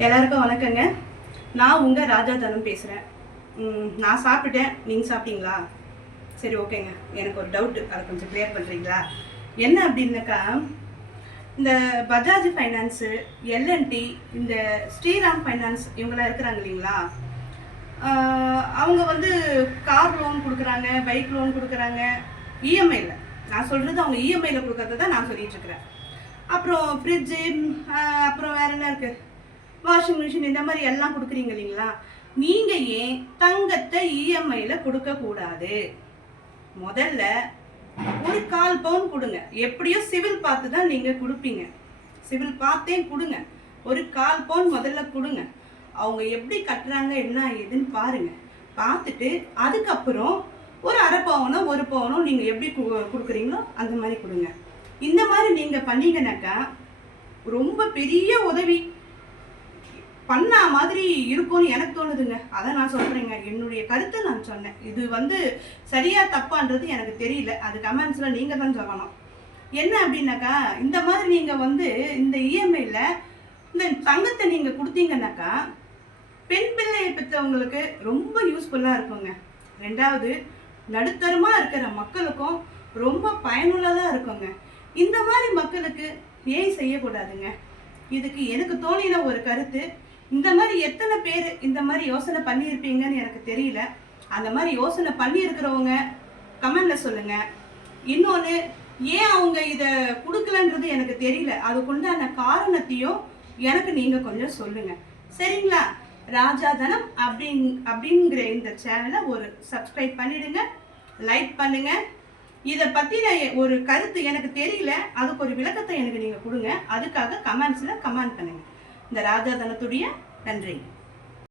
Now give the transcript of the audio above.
எல்லாருக்கும் வணக்கங்க. நான் உங்கள் ராஜா தனம் பேசுகிறேன். நான் சாப்பிட்டேன். நீங்கள் சாப்பிட்டீங்களா? சரி, ஓகேங்க. எனக்கு ஒரு டவுட்டு, அதை கொஞ்சம் கிளியர் பண்ணுறீங்களா? என்ன அப்படின்னாக்கா, இந்த பஜாஜ் ஃபைனான்ஸு, எல்என்டி, இந்த ஸ்ரீராம் ஃபைனான்ஸ் இவங்களாம் இருக்கிறாங்க இல்லைங்களா? அவங்க வந்து கார் லோன் கொடுக்குறாங்க, பைக் லோன் கொடுக்குறாங்க, இஎம்ஐயில். நான் சொல்கிறது அவங்க இஎம்ஐயில் கொடுக்கறத தான் நான் சொல்லிகிட்ருக்கிறேன். அப்புறம் ஃப்ரிட்ஜு, அப்புறம் வேறு என்ன இருக்குது, வாஷிங் மிஷின், இந்த மாதிரி எல்லாம் கொடுக்குறீங்க இல்லைங்களா? நீங்கள் ஏன் தங்கத்தை இஎம்ஐயில் கொடுக்கக்கூடாது? முதல்ல ஒரு 1/4 பவுன் கொடுங்க. எப்படியோ சிவில் பார்த்து தான் நீங்கள் கொடுப்பீங்க. சிவில் பார்த்தே கொடுங்க. ஒரு 1/4 பவுன் முதல்ல கொடுங்க. அவங்க எப்படி கட்டுறாங்க என்ன ஏதுன்னு பாருங்க. பார்த்துட்டு அதுக்கப்புறம் ஒரு 1/2 பவுனோ 1 பவுனோ நீங்கள் எப்படி கொடுக்குறீங்களோ அந்த மாதிரி கொடுங்க. இந்த மாதிரி நீங்கள் பண்ணீங்கன்னாக்கா ரொம்ப பெரிய உதவி பண்ண மாதிரி இருக்கும்னு எனக்கு தோணுதுங்க. அதை நான் சொல்கிறேங்க. என்னுடைய கருத்தை நான் சொன்னேன். இது வந்து சரியா தப்பான்றது எனக்கு தெரியல. அது கமெண்ட்ஸில் நீங்கள் தான் சொல்லணும். என்ன அப்படின்னாக்கா, இந்த மாதிரி நீங்கள் வந்து இந்த இஎம்ஐயில் இந்த தங்கத்தை நீங்கள் கொடுத்தீங்கன்னாக்கா பெண் பிள்ளையை பெற்றவங்களுக்கு ரொம்ப யூஸ்ஃபுல்லாக இருக்குங்க. ரெண்டாவது, நடுத்தரமாக இருக்கிற மக்களுக்கும் ரொம்ப பயனுள்ளதாக இருக்குங்க. இந்த மாதிரி மக்களுக்கு ஏன் செய்யக்கூடாதுங்க? இதுக்கு எனக்கு தோணின ஒரு கருத்து. இந்த மாதிரி எத்தனை பேர் இந்த மாதிரி யோசனை பண்ணியிருப்பீங்கன்னு எனக்கு தெரியல. அந்த மாதிரி யோசனை பண்ணியிருக்கிறவங்க கமெண்டில் சொல்லுங்கள். இன்னொன்று, ஏன் அவங்க இதை கொடுக்கலன்றது எனக்கு தெரியல. அதுக்குண்டான காரணத்தையும் எனக்கு நீங்கள் கொஞ்சம் சொல்லுங்கள். சரிங்களா? ராஜா தனம் அப்படிங்கிற இந்த சேனலை ஒரு சப்ஸ்கிரைப் பண்ணிடுங்க, லைக் பண்ணுங்கள். இதை பற்றின ஒரு கருத்து எனக்கு தெரியல, அதுக்கு ஒரு விளக்கத்தை எனக்கு நீங்கள் கொடுங்க. அதுக்காக கமெண்ட்ஸில் கமெண்ட் பண்ணுங்கள். இந்த ராஜா தனத்துடைய நன்றி.